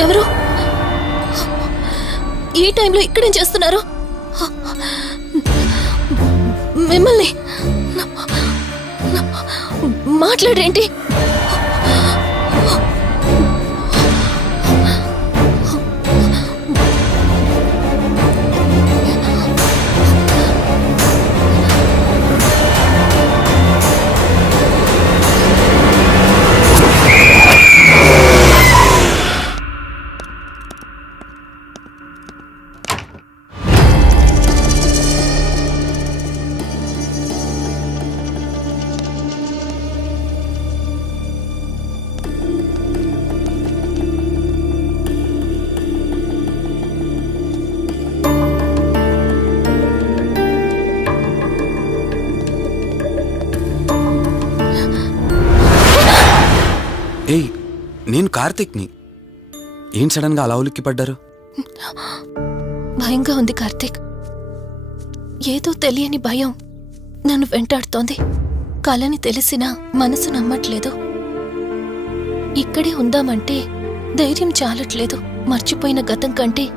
ఎవరు? ఈ టైంలో ఇక్కడేం చేస్తున్నారు? మిమ్మల్ని మాట్లాడేంటి? నేను కార్తిక్ని. ఏం సడన్గా అలా ఉలిక్కి పడ్డారు? భయంగా ఉంది కార్తీక్. ఏదో తెలియని భయం నన్ను వెంటాడుతోంది. కలని తెలిసినా మనసు నమ్మట్లేదు. ఇక్కడే ఉందామంటే ధైర్యం చాలట్లేదు. మర్చిపోయిన గతం కంటే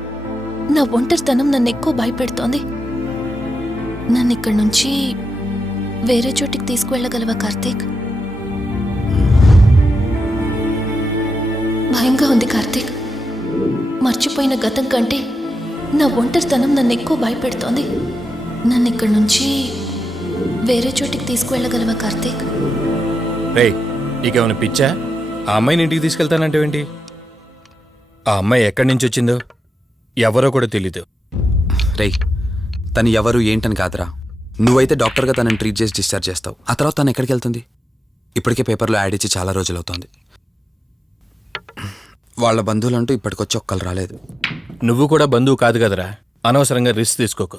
నా ఒంటరితనం నన్ను ఎక్కువ భయపెడుతోంది. నన్ను ఇక్కడి నుంచి వేరే చోటికి తీసుకువెళ్ళగలవా కార్తీక్? భయంగా ఉంది కార్తీక్. మర్చిపోయిన గతం కంటే నా ఒంటరితనం నన్ను ఎక్కువ భయపెడుతోంది. నన్ను ఇక్కడి నుంచి వేరే చోటికి తీసుకువెళ్ళగలవా కార్తీక్? రేయ్ నీకేమైనా పిచ్చా? ఆ అమ్మాయిని ఇంటికి తీసుకెళ్తానంటేవేంటి ఆ అమ్మాయి ఎక్కడి నుంచి వచ్చిందో ఎవరో కూడా తెలీదు. రేయ్ తను ఎవరు ఏంటని కాదురా. నువ్వైతే డాక్టర్గా తనని ట్రీట్ చేసి డిశ్చార్జ్ చేస్తావు. ఆ తర్వాత తను ఎక్కడికి వెళ్తుంది? ఇప్పటికే పేపర్లో యాడ్ ఇచ్చి చాలా రోజులు అవుతోంది వాళ్ళ బంధువులంటూ ఇప్పటికొచ్చి ఒక్కరు రాలేదు. నువ్వు కూడా బంధువు కాదు కదరా. అనవసరంగా రిస్క్ తీసుకోకు.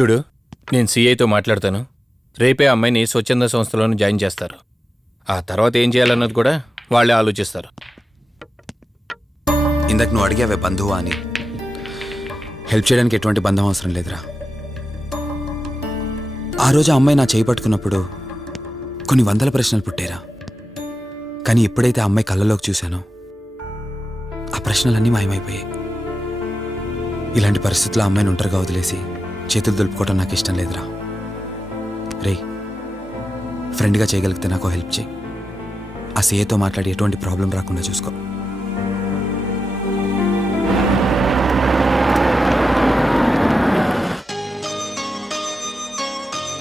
చూడు నేను సీఐతో మాట్లాడతాను. రేపే అమ్మాయిని స్వచ్ఛంద సంస్థలోనే జాయిన్ చేస్తారు. ఆ తర్వాత ఏం చేయాలన్నది కూడా వాళ్ళే ఆలోచిస్తారు. ఇందాక నువ్వు అడిగావే బంధువా అని. హెల్ప్ చేయడానికి ఎటువంటి బంధం అవసరం లేదురా. ఆ రోజు ఆ అమ్మాయి నా చేయి పట్టుకున్నప్పుడు కొన్ని వందల ప్రశ్నలు పుట్టారా. కానీ ఎప్పుడైతే ఆ అమ్మాయి కళ్ళలోకి చూశానో ప్రశ్నలన్నీ మాయమైపోయాయి. ఇలాంటి పరిస్థితుల్లో అమ్మాయిని ఒంటరిగా వదిలేసి చేతులు దులుపుకోవడం నాకు ఇష్టం లేదురా. రే ఫ్రెండ్గా చేయగలిగితే నాకు హెల్ప్ చేయి. ఆ సీఏతో మాట్లాడి ఎటువంటి ప్రాబ్లం రాకుండా చూసుకో.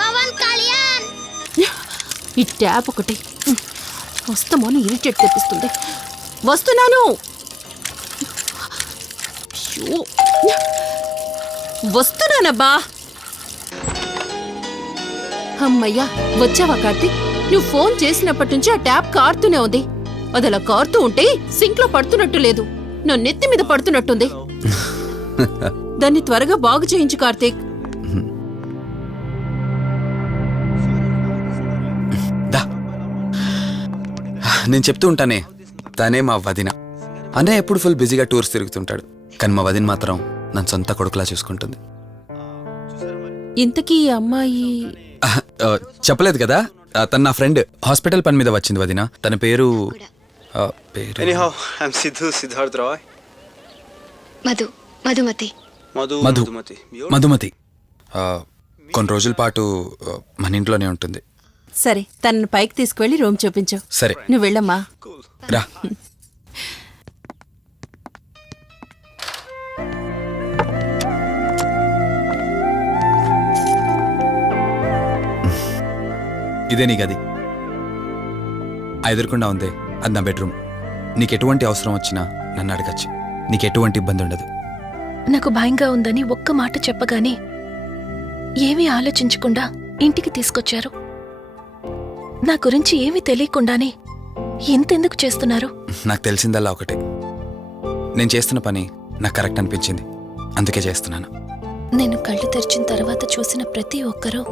పవన్ కళ్యాణ్! ఈ ట్యాప్ ఒకటి. వస్తామని ఇరిటేట్ తెప్పిస్తుంది. వస్తున్నాను! అయ్యో. వస్తున్నానబ్బా. అమ్మయ్యా వచ్చావా కార్తీక్? నువ్వు ఫోన్ చేసినప్పటి నుంచి ఆ ట్యాప్ కారుతూనే ఉంది. అది అలా కారుతూ ఉంటే సింక్లో పడుతున్నట్టు లేదు. నా నెత్తి మీద పడుతున్నట్టుంది. దాన్ని త్వరగా బాగు చేయించు కార్తీక్. నేను చెప్తూ ఉంటానే తనే మా వదిన. అన్నయ్య ఎప్పుడు ఫుల్ బిజీగా టూర్స్ తిరుగుతుంటాడు. కానీ మా వదిన మాత్రం నన్ను సొంత కొడుకులా చూసుకుంటుంది. ఇంతకీ ఈ అమ్మాయి ఆ, చెప్పలేదు కదా? ఆ, తను నా ఫ్రెండ్. హాస్పిటల్ పని మీద వచ్చింది వదిన. తన పేరు ఆ, పేరు Anyhow, I'm Sidhu Siddharth Roy. Madhu Madhumati. Madhu Madhu. Madhumati. Your- Madhumati. ఆ, కొన్ని రోజుల పాటు ఆ, మన ఇంట్లోనే ఉంటుంది. సరే తనను పైకి తీసుకువెళ్ళి రూమ్ చూపించు. సరే. నువ్వు వెళ్ళమ్మా. రా. ఇదే నీ గది. ఆ ఎదురుకుండా ఉందే అది నా బెడ్రూమ్. నీకు ఎటువంటి అవసరం వచ్చినా నన్ను అడగచ్చు. నీకు ఎటువంటి ఇబ్బంది ఉండదు. నాకు భయంగా ఉందని ఒక్క మాట చెప్పగానే ఏమీ ఆలోచించకుండా ఇంటికి తీసుకొచ్చారు. నా గురించి ఏమీ తెలియకుండానే ఇంతెందుకు చేస్తున్నారు? నాకు తెలిసిందల్లా ఒకటే. నేను చేస్తున్న పని నాకు కరెక్ట్ అనిపించింది. అందుకే చేస్తున్నాను. నేను కళ్ళు తెరిచిన తర్వాత చూసిన ప్రతి ఒక్కరూ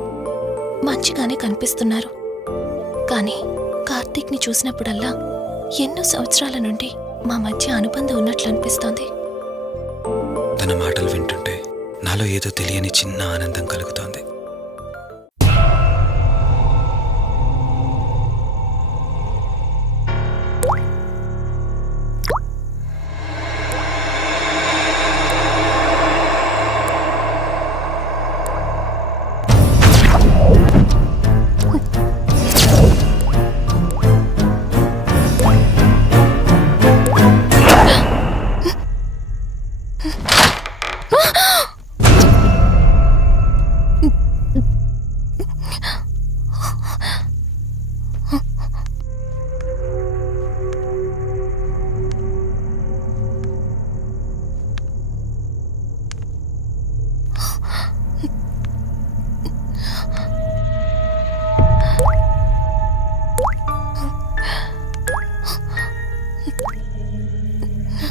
మంచిగానే కనిపిస్తున్నారు. కానీ కార్తీక్ని చూసినప్పుడల్లా ఎన్నో సంవత్సరాల నుండి మా మధ్య అనుబంధం ఉన్నట్లు అనిపిస్తోంది. తన మాటలు వింటుంటే నాలో ఏదో తెలియని చిన్న ఆనందం కలుగుతోంది.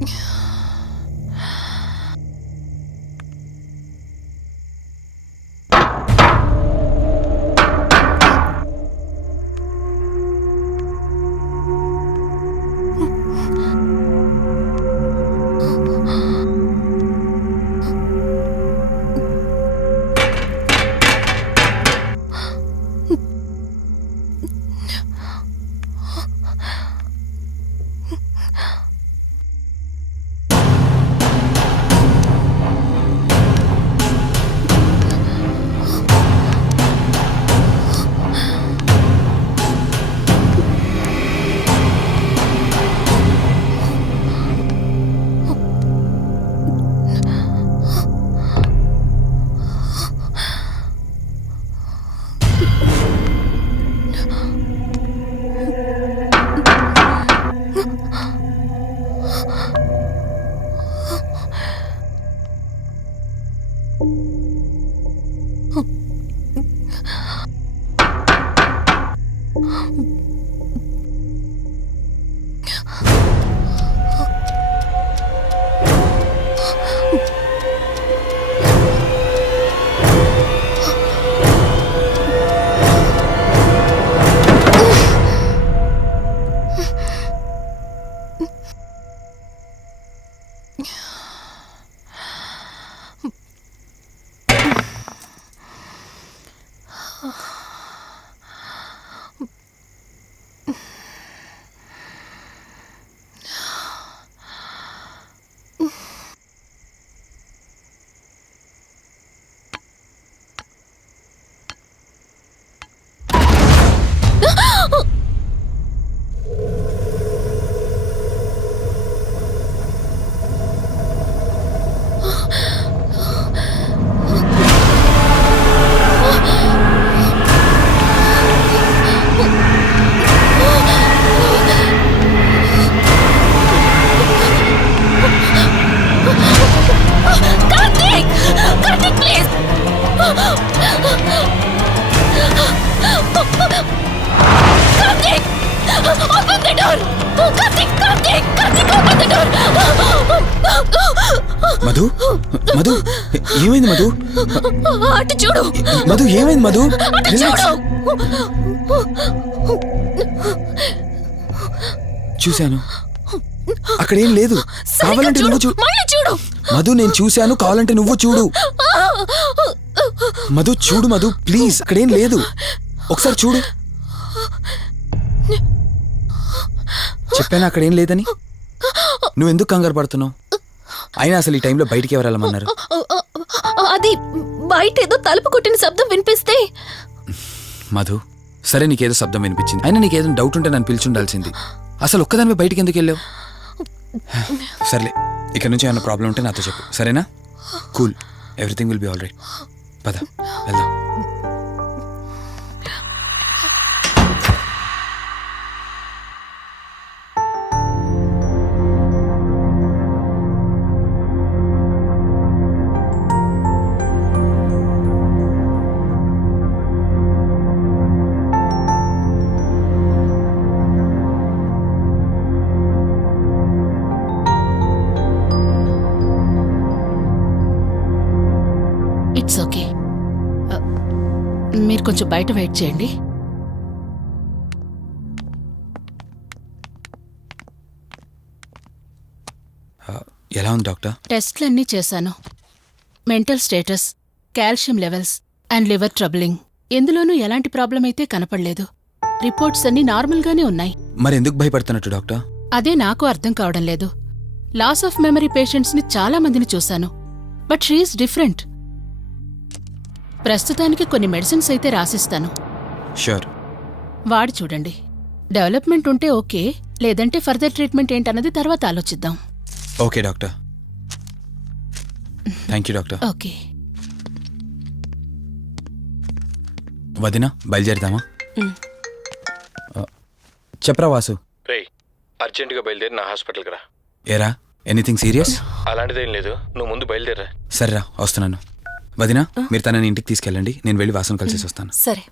Yeah. మధు? మధు? ఏమైంది మధు? అటు చూడు. మధు ఏమైంది మధు? చూశాను. అక్కడేం లేదు. కావాలంటే నువ్వు చూడు. మధు నేను చూశాను. కావాలంటే నువ్వు చూడు. మధు చూడు మధు. ప్లీజ్ అక్కడేం లేదు. ఒకసారి చూడు. చెప్పాను అక్కడేం లేదని? నువ్వు ఎందుకు కంగారు పడుతున్నావు? అయినా అసలు ఈ టైంలో బయటికి ఎవరు వెళ్ళమన్నారు? అది బయట ఏదో తలుపు కొట్టిన శబ్దం వినిపిస్తే. మధు సరే నీకేదో శబ్దం వినిపించింది. అయినా నీకేదో డౌట్ ఉంటే నన్ను పిలిచి ఉండాల్సింది అసలు ఒక్కదానిపై బయటికి ఎందుకు వెళ్ళావు? సర్లే. ఇక్కడ నుంచి ఏమైనా ప్రాబ్లం ఉంటే నాతో చెప్పు. సరేనా? Cool. Everything will be all right పద వెళ్దాం. మీరు కొంచెం బయట వెయిట్ చేయండి. ఎలా ఉంది డాక్టర్? టెస్ట్లన్నీ చేశాను. Mental status calcium levels and liver troubling. ఎందులోనూ ఎలాంటి ప్రాబ్లం అయితే కనపడలేదు. రిపోర్ట్స్ అన్నీ నార్మల్గానే ఉన్నాయి. మరి ఎందుకు భయపడుతున్నట్టు డాక్టర్? అదే నాకు అర్థం కావడం లేదు. లాస్ ఆఫ్ మెమరీ పేషెంట్స్ని చాలా మందిని చూశాను. But she is different. ప్రస్తుతానికి కొన్ని మెడిసిన్స్ అయితే రాసిస్తాను. షూర్. వాడి చూడండి. డెవలప్మెంట్ ఉంటే ఓకే లేదంటే ఫర్దర్ ట్రీట్మెంట్ ఏంటన్నది తర్వాత ఆలోచిద్దాం. Okay doctor. Thank you doctor. Okay. వదినా బయలుదేరదామా? చెప్పరా వాసు. రే అర్జెంటుగా బయలుదేరి నా హాస్పిటల్కి రా. ఏరా ఎనీథింగ్ సీరియస్? అలాంటిదేం లేదు నువ్వు ముందు బయలుదేరా సరేరా వస్తున్నాను. వదినా మీరు తనని ఇంటికి తీసుకెళ్ళండి. నేను వెళ్ళి వాసన కలిసేసి వస్తాను. సరే.